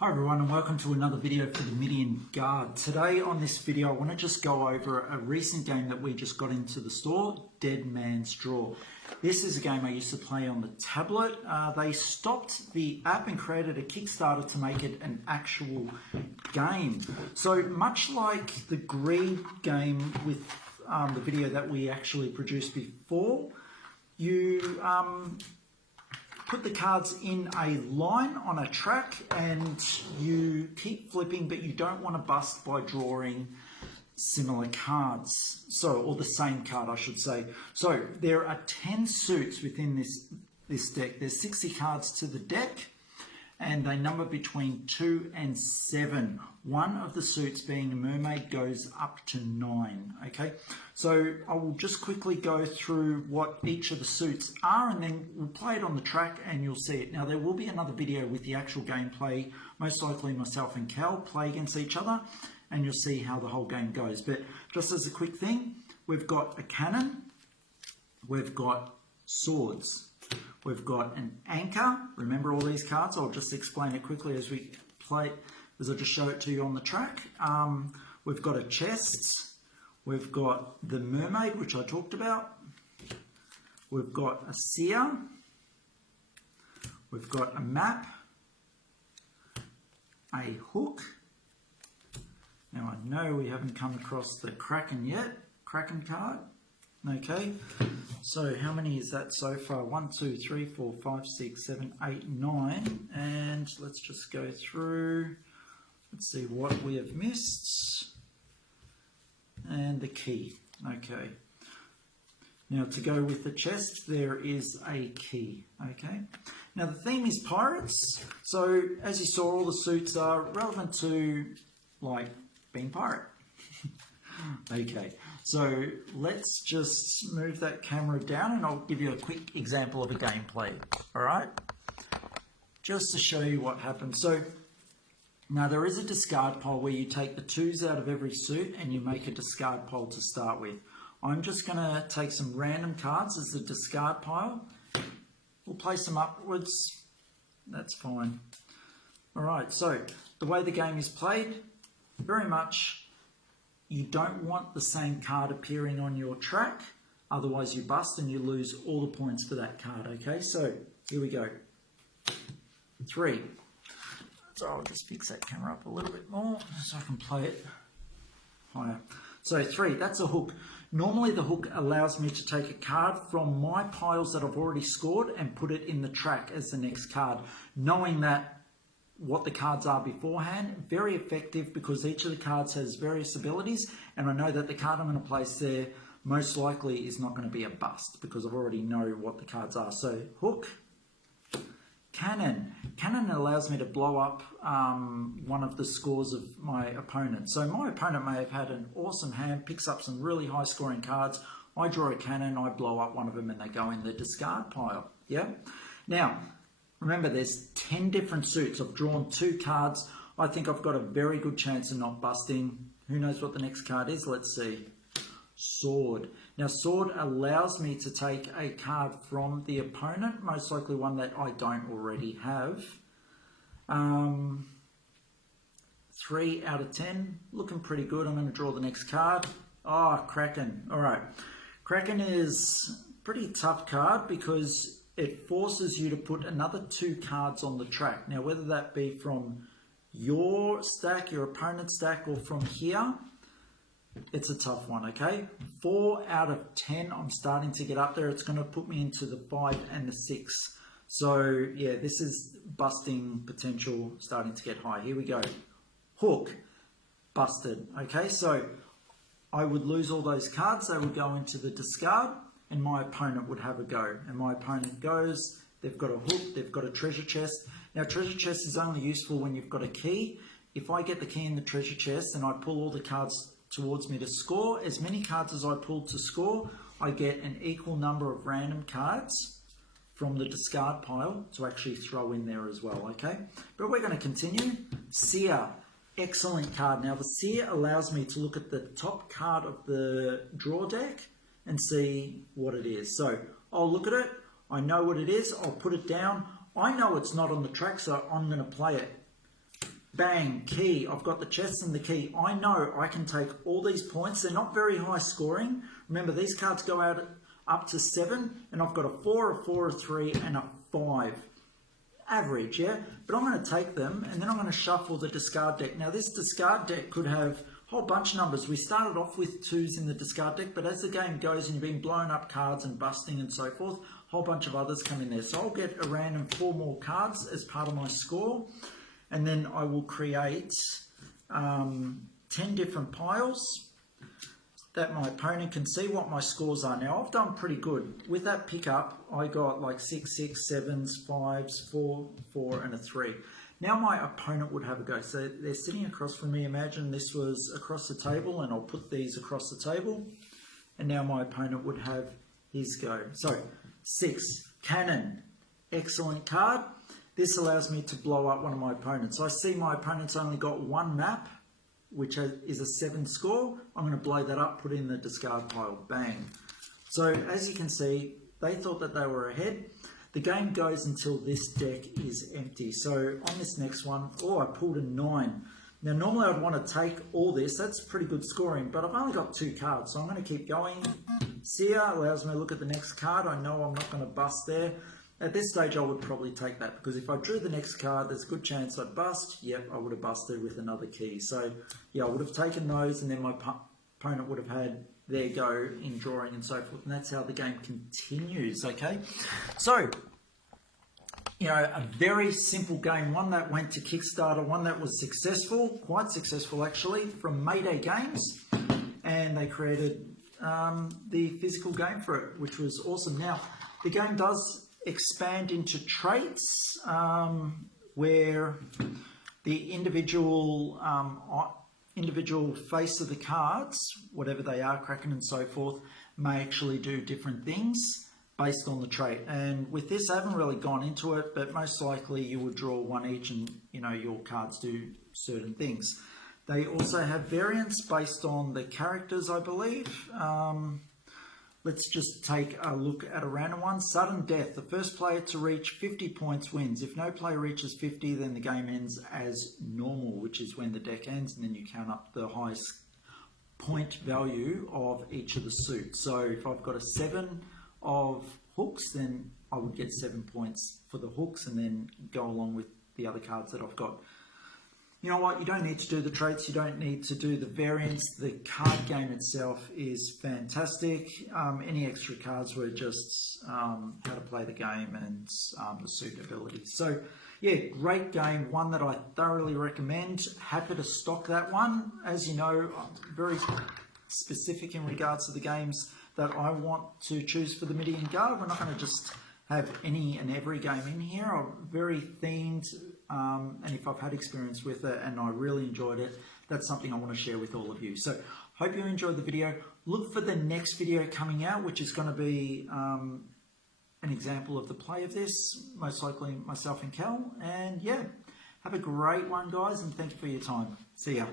Hi everyone and welcome to another video for the Midian Guard. Today on this video I want to just go over a recent game that we just got into the store, DeadMansDraw. This is a game I used to play on the tablet. They stopped the app and created a Kickstarter to make it an actual game. So much like the Greed game with the video that we actually produced before, you put the cards in a line on a track and you keep flipping, but you don't want to bust by drawing similar cards. Or the same card, I should say. So there are 10 suits within this deck. There's 60 cards to the deck and they number between 2 and 7. One of the suits, being a mermaid, goes up to 9. Okay, so I will just quickly go through what each of the suits are and then we'll play it on the track and you'll see it. Now there will be another video with the actual gameplay. Most likely myself and Cal play against each other and you'll see how the whole game goes. But just as a quick thing, we've got a cannon, we've got swords, we've got an anchor. Remember all these cards? I'll just explain it quickly as we play, as I just show it to you on the track. We've got a chest, we've got the mermaid, which I talked about, we've got a seer, we've got a map, a hook. Now I know we haven't come across the Kraken yet, Kraken card. Okay, so how many is that so far? 1, 2, 3, 4, 5, 6, 7, 8, 9. And let's just go through. Let's see what we have missed. And the key. Okay. Now to go with the chest, there is a key. Okay. Now the theme is pirates. So as you saw, all the suits are relevant to like being pirate. Okay, so let's just move that camera down and I'll give you a quick example of a gameplay, all right? Just to show you what happens. So now there is a discard pile where you take the 2s out of every suit and you make a discard pile to start with. I'm just going to take some random cards as the discard pile. We'll place them upwards. That's fine. All right, so the way the game is played, very much you don't want the same card appearing on your track, otherwise you bust and you lose all the points for that card, okay? So here we go. 3. So I'll just fix that camera up a little bit more so I can play it higher. So 3, that's a hook. Normally the hook allows me to take a card from my piles that I've already scored and put it in the track as the next card, knowing that what the cards are beforehand. Very effective because each of the cards has various abilities and I know that the card I'm going to place there most likely is not going to be a bust because I already know what the cards are. So hook, cannon. Cannon allows me to blow up one of the scores of my opponent. So my opponent may have had an awesome hand, picks up some really high scoring cards. I draw a cannon, I blow up one of them and they go in the discard pile. Yeah. Now, remember, there's 10 different suits. I've drawn 2 cards. I think I've got a very good chance of not busting. Who knows what the next card is? Let's see. Sword. Now, sword allows me to take a card from the opponent, most likely one that I don't already have. 3 out of 10. Looking pretty good. I'm going to draw the next card. Oh, Kraken. All right. Kraken is a pretty tough card because it forces you to put another 2 cards on the track. Now, whether that be from your stack, your opponent's stack, or from here, it's a tough one, okay? 4 out of 10, I'm starting to get up there. It's going to put me into the 5 and the 6. So, yeah, this is busting potential starting to get high. Here we go. Hook, busted, okay? So, I would lose all those cards. They would go into the discard and my opponent would have a go. And my opponent goes, they've got a hook, they've got a treasure chest. Now, treasure chest is only useful when you've got a key. If I get the key in the treasure chest and I pull all the cards towards me to score, as many cards as I pull to score, I get an equal number of random cards from the discard pile to actually throw in there as well, okay? But we're going to continue. Seer, excellent card. Now, the Seer allows me to look at the top card of the draw deck and see what it is. So I'll look at it, I know what it is, I'll put it down. I know it's not on the track, so I'm going to play it. Bang, key. I've got the chest and the key. I know I can take all these points. They're not very high scoring. Remember, these cards go out up to 7, and I've got a 4, a 4, a 3, and a 5. Average, yeah? But I'm going to take them, and then I'm going to shuffle the discard deck. Now, this discard deck could have a whole bunch of numbers. We started off with 2s in the discard deck, but as the game goes and you're being blown up cards and busting and so forth, a whole bunch of others come in there. So I'll get a random 4 more cards as part of my score. And then I will create 10 different piles that my opponent can see what my scores are. Now, I've done pretty good. With that pickup, I got like 6, 6, 7s, 5s, 4, 4, and a 3. Now my opponent would have a go. So they're sitting across from me. Imagine this was across the table, and I'll put these across the table. And now my opponent would have his go. So 6, Cannon. Excellent card. This allows me to blow up one of my opponents. I see my opponent's only got 1 map, which is a 7 score. I'm going to blow that up, put it in the discard pile. Bang. So as you can see, they thought that they were ahead. The game goes until this deck is empty. So on this next one, I pulled a 9. Now normally I'd want to take all this. That's pretty good scoring, but I've only got 2 cards. So I'm going to keep going. Seer allows me to look at the next card. I know I'm not going to bust there. At this stage, I would probably take that, because if I drew the next card, there's a good chance I'd bust. Yep, I would have busted with another key. So, yeah, I would have taken those, and then my opponent would have had their go in drawing and so forth. And that's how the game continues, okay? So, you know, a very simple game, one that went to Kickstarter, one that was successful, quite successful actually, from Mayday Games. And they created the physical game for it, which was awesome. Now, the game does expand into traits where the individual face of the cards, whatever they are, Kraken and so forth, may actually do different things based on the trait. And with this, I haven't really gone into it, but most likely you would draw 1 each, and you know your cards do certain things. They also have variants based on the characters, I believe. Let's just take a look at a random one. Sudden death. The first player to reach 50 points wins. If no player reaches 50, then the game ends as normal, which is when the deck ends, and then you count up the highest point value of each of the suits. So if I've got a 7 of hooks, then I would get 7 points for the hooks, and then go along with the other cards that I've got. You know what, you don't need to do the traits, you don't need to do the variants. The card game itself is fantastic. Any extra cards were just how to play the game and the suit abilities. So yeah, great game, one that I thoroughly recommend. Happy to stock that one. As you know, I'm very specific in regards to the games that I want to choose for the Midian Guard. We're not going to just have any and every game in here. I'm very themed, and if I've had experience with it and I really enjoyed it, that's something I want to share with all of you. So hope you enjoyed the video. Look for the next video coming out, which is going to be an example of the play of this, most likely myself and Cal. And yeah, have a great one, guys, and thank you for your time. See ya.